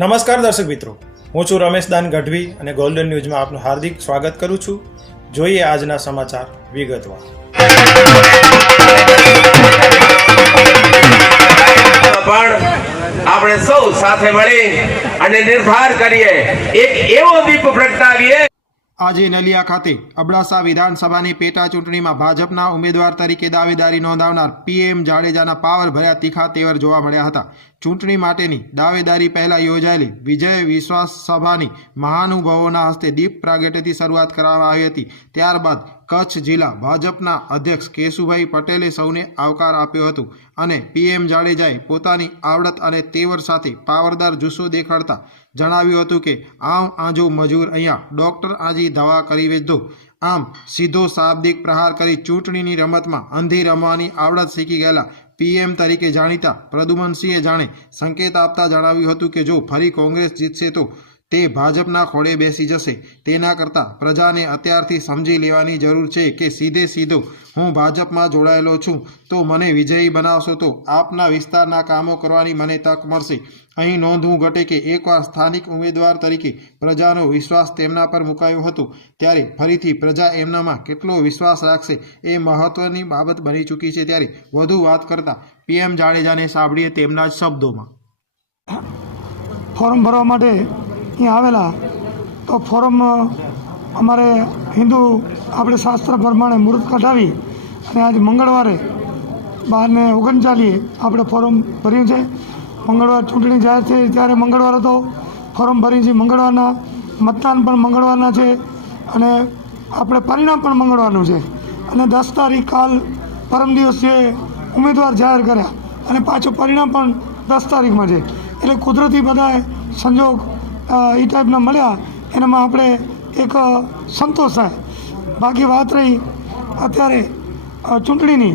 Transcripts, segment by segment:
નમસ્કાર દર્શક મિત્રો. હું છું રમેશ દાન ગઢવી અને ગોલ્ડન ન્યૂઝમાં આપનું હાર્દિક સ્વાગત કરું છું. જોઈએ આજના સમાચાર વિગતવાર. પણ આપણે સૌ સાથે મળી અને નિર્ધાર કરીએ એક એવો દીપ પ્રગટાવીએ. આજે નલિયા ખાતે અબડાસા વિધાનસભાની પેટા ચૂંટણીમાં ભાજપના ઉમેદવાર તરીકે દાવેદારી નોંધાવનાર પીએમ જાડેજાના પાવર ભર્યા તીખા તેવર જોવા મળ્યા હતા. ચૂંટણી માટેની દાવેદારી પહેલા યોજાયેલી વિજય વિશ્વાસ સભાની મહાનુભાવોના હસ્તે દીપ પ્રાગટ્યથી શરૂઆત કરવામાં આવી હતી. ત્યારબાદ કચ્છ જિલ્લા ભાજપના અધ્યક્ષ કેશુભાઈ પટેલે સૌને આવકાર આપ્યો હતો અને પીએમ જાડેજાએ પોતાની આવડત અને તેવર સાથે પાવરદાર જુસ્સો દેખાડતા જણાવ્યું હતું કે, આમ આજો મજૂર અહીંયા ડોક્ટર આજી દવા કરી વેચદો આમ સીધો શાબ્દિક પ્રહાર કરી ચૂંટણીની રમતમાં અંધી રમવાની આવડત શીખી ગયેલા પીએમ તરીકે જાણીતા પ્રદુમનસિંહે જાણે સંકેત આપતા જણાવ્યું હતું કે જો ફરી કોંગ્રેસ જીતશે તો તે ભાજપના ખોળે બેસી જશે. તેના કરતાં પ્રજાને અત્યારથી સમજી લેવાની જરૂર છે કે સીધે સીધો હું ભાજપમાં જોડાયેલો છું. તો મને વિજયી બનાવશો તો આપના વિસ્તારના કામો કરવાની મને તક મળશે. અહીં નોંધવું ઘટે કે એકવાર સ્થાનિક ઉમેદવાર તરીકે પ્રજાનો વિશ્વાસ તેમના પર મુકાયો હતો, ત્યારે ફરીથી પ્રજા એમનામાં કેટલો વિશ્વાસ રાખશે એ મહત્વની બાબત બની ચૂકી છે. ત્યારે વધુ વાત કરતા પીએમ જાડેજાને સાંભળીએ તેમના જ શબ્દોમાં. ફોર્મ ભરવા માટે અહીંયા આવેલા, તો ફોરમ અમારે હિન્દુ આપણે શાસ્ત્ર પ્રમાણે મુહૂર્ત કઢાવી અને આજે મંગળવારે બારને ઓગણચાલીએ આપણે ફોર્મ ભર્યું છે. મંગળવાર ચૂંટણી જાહેર થઈ ત્યારે મંગળવાર હતો. ફોર્મ ભરી છે મંગળવારના, મતદાન પણ મંગળવારના છે અને આપણે પરિણામ પણ મંગળવારનું છે. અને દસ તારીખ કાલ પરમ દિવસે ઉમેદવાર જાહેર કર્યા અને પાછું પરિણામ પણ દસ તારીખમાં છે. એટલે કુદરતી બધાએ સંજોગ એ ટાઈપના મળ્યા. એનામાં આપણે એક સંતોષ થાય. બાકી વાત રહી અત્યારે ચૂંટણીની.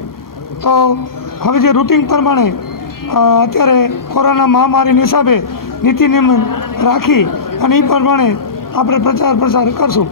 તો હવે જે રૂટિન પ્રમાણે અત્યારે કોરોના મહામારીના હિસાબે નીતિ નિયમ રાખી અને એ પ્રમાણે આપણે પ્રચાર પ્રસાર કરશું.